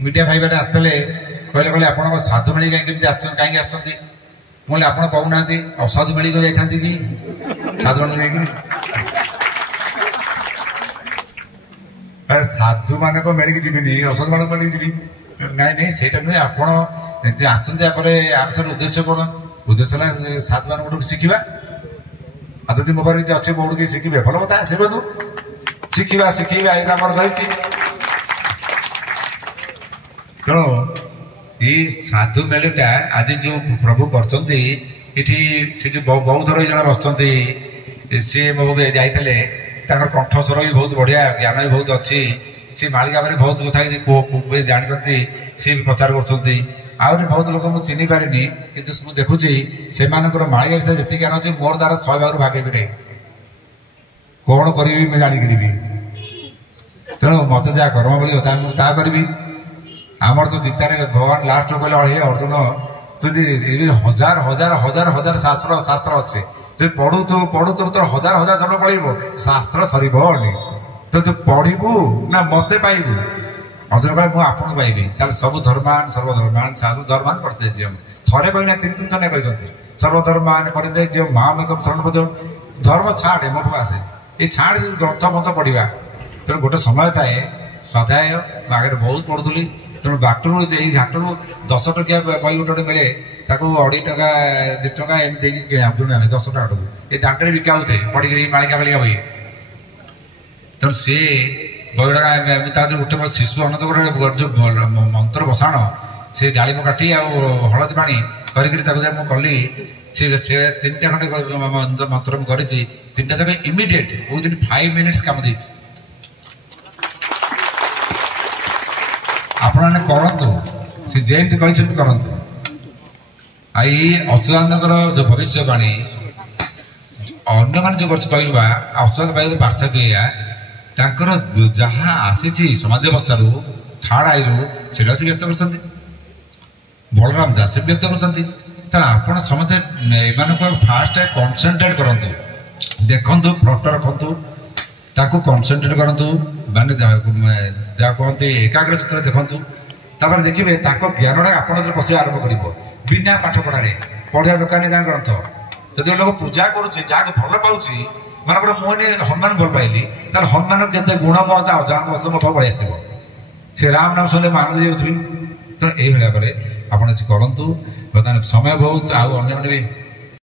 media भाई मैंने आसते कहले कहले आप साधु मिली कहीं आसती मुझे आप कहूना असाधु मिली जाता कि साधु मिली जाए साधु मान को मिली जीविनी असाधु मान मिली जी नाई नहीं से नुहे आप आसर उद्देश्य कौन उद्देश्य है साधु मान शिखा आदि मो पाखे अच्छे मोड़ के शिखे भल कथा से बधु शिखा शिखेबा ये आम रही तेणु ये साधु मेलेटा आज जो प्रभु करते बौद्धर जन बस सी मो जाते कंठस्वर भी बहुत बढ़िया ज्ञान भी बहुत अच्छी सी मालिका में बहुत कथा जानते सी भी प्रचार कर आहरी बहुत लोग मुझे चिन्ह पारिनी किंतु मुझे देखुची से मालिका विषय जी ज्ञान अच्छे मोर द्वारा 100 भाग भागे भी कौन करी मैं जाकि तेणु मत जहाँ कर्म बोलो ता करी आमर तो गीतार भगवान लास्ट कहले हे अर्जुन तुझे हजार हजार हजार हजार शास्त्र शास्त्र अच्छे तु पढ़ु तोर हजार हजार जन्म पढ़ो शास्त्र सरनी तो तू पढ़ू ना मत पाइबू अर्जुन कहले मुझे आपको पाइबी ताल सब धर्मान सर्वधर्मान साधु धर्मान परित्यज्य थे कहना 3 थर कहते सर्वधर्मान परित्यज्य मामेकम शरण भज धर्म छाड़े मो आसे ये छाड़ ग्रंथ मत पढ़ा तेणु गोटे समय थाए स्वाध्याय आगे बहुत पढ़ुली तेणु बाटू घाटू 10 टकिया बही गोटे मिले 2.5 टका 2 टका एमती किणुना 10 टका ये दांडे बिका होते पढ़ी मालिका मालिका बही तेणु सी बही टा गोटे शिशु अनंत जो मंत्र बसाण से डालिम काटी हलदी पानी करी कली से 3टा खंडे मंत्र मुझे 3टा जगह इमिडिएट विदिन 5 मिनिट्स काम दे आपने करूँ से जमी कहते करूँ आई अच्युतानंद जो भविष्यवाणी अन्य मान जो कहवा अच्युतानंद कह पार्थक्य तांकर जहाँ आसी समाज व्यवस्था थर्ड आई से व्यक्त कर बलराम दास से व्यक्त कर आप समझे फास्ट कनसेंट्रेट करूँ देखु फ्रंट रखु कनसेंट्रेट करूँ माने जहाँ कहते एकाग्र चित्र देखु तापर देखिए ज्ञानटा आप पशि आरंभ कर बिना पाठ पढ़ारे पढ़िया दुकान जहाँ ग्रंथ जो लोग पूजा करुच्चे जहाँ भल पाँच मानकर मुझे हनुमान भल पाइली हनुमान जिते गुण महता अजाणत वस्तु मो पढ़ी आस से राम नाम शुणिले मैं आनंद जाऊँगी तेणु ये भाव आप करूँ बर्तमान समय बहुत आने भी